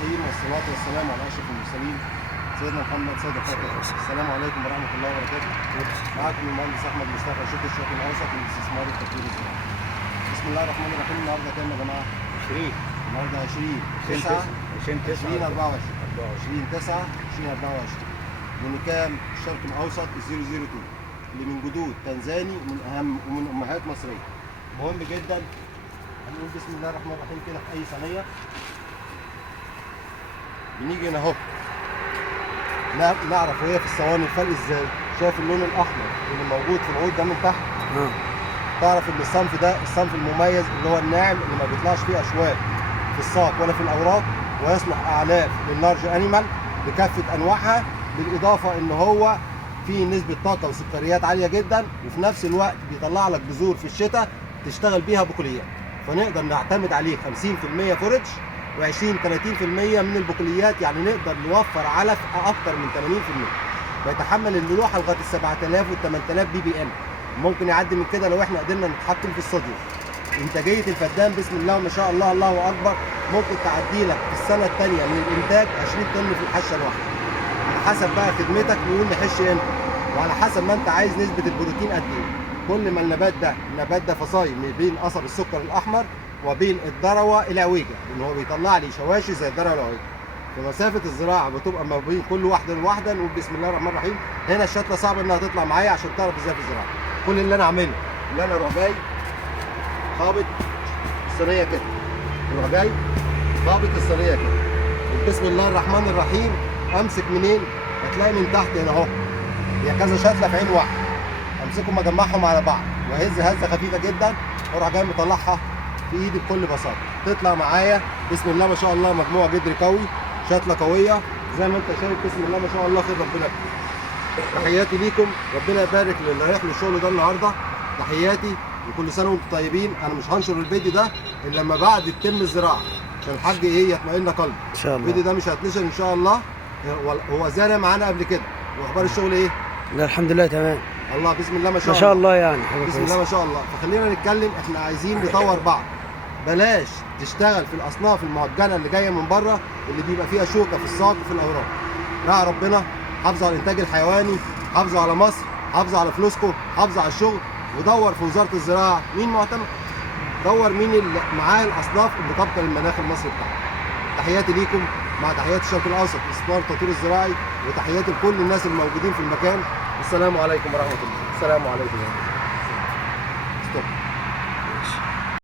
الرحيم والصلاة والسلام على أشرف المرسلين سيدنا محمد سيد الخلق. السلام عليكم ورحمة الله وبركاته. معاكم المهندس أحمد مصطفى شركة الشرق الأوسط للاستثمار والتطوير الزراعي. بسم الله الرحمن الرحيم. النهارده كام يا جماعة؟ 20. النهارده 20/9/2024 من كام؟ الشرق الأوسط 002 اللي من جدود تنزاني ومن أمهات مصرية. مهم جدا هنقول بسم الله الرحمن الرحيم كده في أي صينية. بنيجي هنا اهو نعرف وهي في الصواني الفرق ازاي. شايف اللون الاحمر اللي موجود في العود ده من تحت؟ تعرف ان الصنف ده الصنف المميز اللي هو الناعم اللي ما بيطلعش فيه اشواك في الساق ولا في الاوراق، ويصلح اعلاف لللارج انيمال بكافه انواعها، بالاضافه ان هو فيه نسبه طاقه وسكريات عاليه جدا، وفي نفس الوقت بيطلع لك بذور في الشتاء تشتغل بيها بقوليات. فنقدر نعتمد عليه 50% فورج و20-30% من البقوليات، يعني نقدر نوفر علف اكتر من 80%. بيتحمل الملوحه لغايه 7000 و 8000 بي بي ام، ممكن يعدي من كده لو احنا قدرنا نتحكم في الصوديوم. انتاجيه الفدان بسم الله ما شاء الله الله اكبر ممكن تعدي لك في السنه الثانيه من الانتاج 20 طن في الحشه الواحده. على حسب بقى خدمتك نقول نحش امتى، وعلى حسب ما انت عايز نسبه البروتين قد ايه. كل ما النبات ده فصايل ما بين قصب السكر الاحمر وبين الذروه العويجه، لان هو بيطلع لي شواشي زي الذروه العويجه. فمسافه الزراعه بتبقى ما بين كل واحده لواحده. نقول بسم الله الرحمن الرحيم. هنا الشتله صعب انها تطلع معايا عشان تعرف ازاي في الزراعه. كل اللي انا اعمله اللي انا اروح جاي خابط الصينيه كده، اروح جاي خابط الصينيه كده، بسم الله الرحمن الرحيم. امسك منين؟ هتلاقي من تحت هنا اهو هي كذا شتله في عين واحده. امسكهم اجمعهم على بعض واهز هزه خفيفه جدا، واروح جاي مطلعها في ايدي بكل بساطه. تطلع معايا بسم الله ما شاء الله مجموعه جدر قوي، شتله قويه زي ما انت شايف بسم الله ما شاء الله. خير ربنا يبارك. تحياتي ليكم، ربنا يبارك للي رايح له الشغل ده النهارده. تحياتي وكل سنه وانتم طيبين. انا مش هنشر الفيديو ده الا لما بعد تتم الزراعه عشان الحاج يطمئن قلبه. ان شاء الله الفيديو ده مش هيتنشر ان شاء الله. هو زارع معانا قبل كده. واخبار الشغل ايه؟ لا الحمد لله تمام. الله بسم الله ما شاء الله. ما شاء الله يعني بسم الله ما شاء الله. فخلينا نتكلم، احنا عايزين نطور بعض. بلاش تشتغل في الاصناف المعجنه اللي جايه من بره اللي بيبقى فيها شوكه في الساق وفي الاوراق. راعي ربنا، حافظوا على الانتاج الحيواني، حافظوا على مصر، حافظوا على فلوسكم، حافظوا على الشغل. ودور في وزاره الزراعه مين معتمد، دور مين اللي معاه الاصناف المطابقه للمناخ المصري بتاعنا. تحياتي ليكم مع تحيات الشرق الاوسط استثمار التطوير الزراعي، وتحياتي لكل الناس الموجودين في المكان. السلام عليكم ورحمه الله. السلام عليكم.